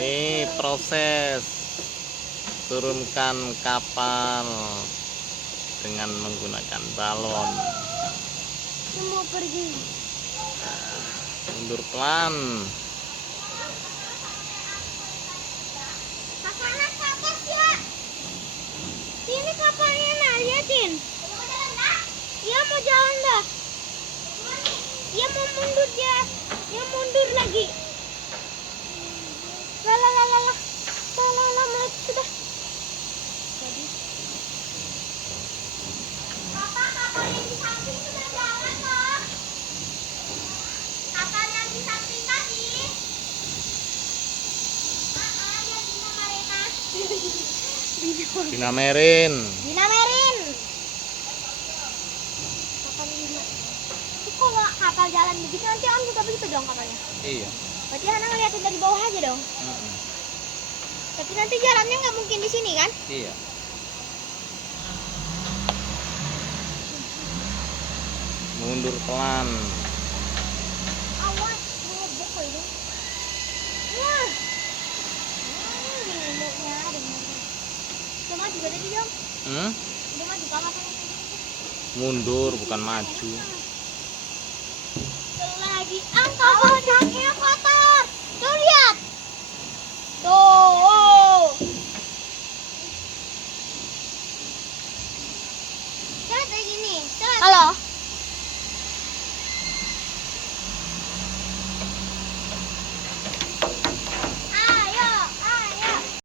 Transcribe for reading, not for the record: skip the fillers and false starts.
Ini proses turunkan kapal dengan menggunakan balon. Mau pergi. Mundur pelan. Kakaknya ke atas ya. Sini kapalnya nak, liatin. Iya mau jalan dah. Iya mau mundur dia. Dia mundur lagi. Lah. Mati sudah. Jadi. Papa, kapal yang di samping sudah jalan loh. Kapal yang di samping tadi. Ya Dina Marena. Dinamerin. Dinamerin. Kapal Dina. Itu kalau kapal jalan begitu nanti on juga begitu dong kapalnya. Iya. Berarti Hana ngeliatin dari bawah aja dong. Tapi nanti jalannya nggak mungkin di sini kan? Iya. Mundur pelan. Awas, ngebuk itu. Wah. Nyamuknya ada nyamuk. Udah maju gak tadi Jom? Udah maju kawasannya tadi. Mundur bukan maju. Lagi angkat kakinya kotor. Tuh lihat. Tuh. Coba kayak gini. Halo.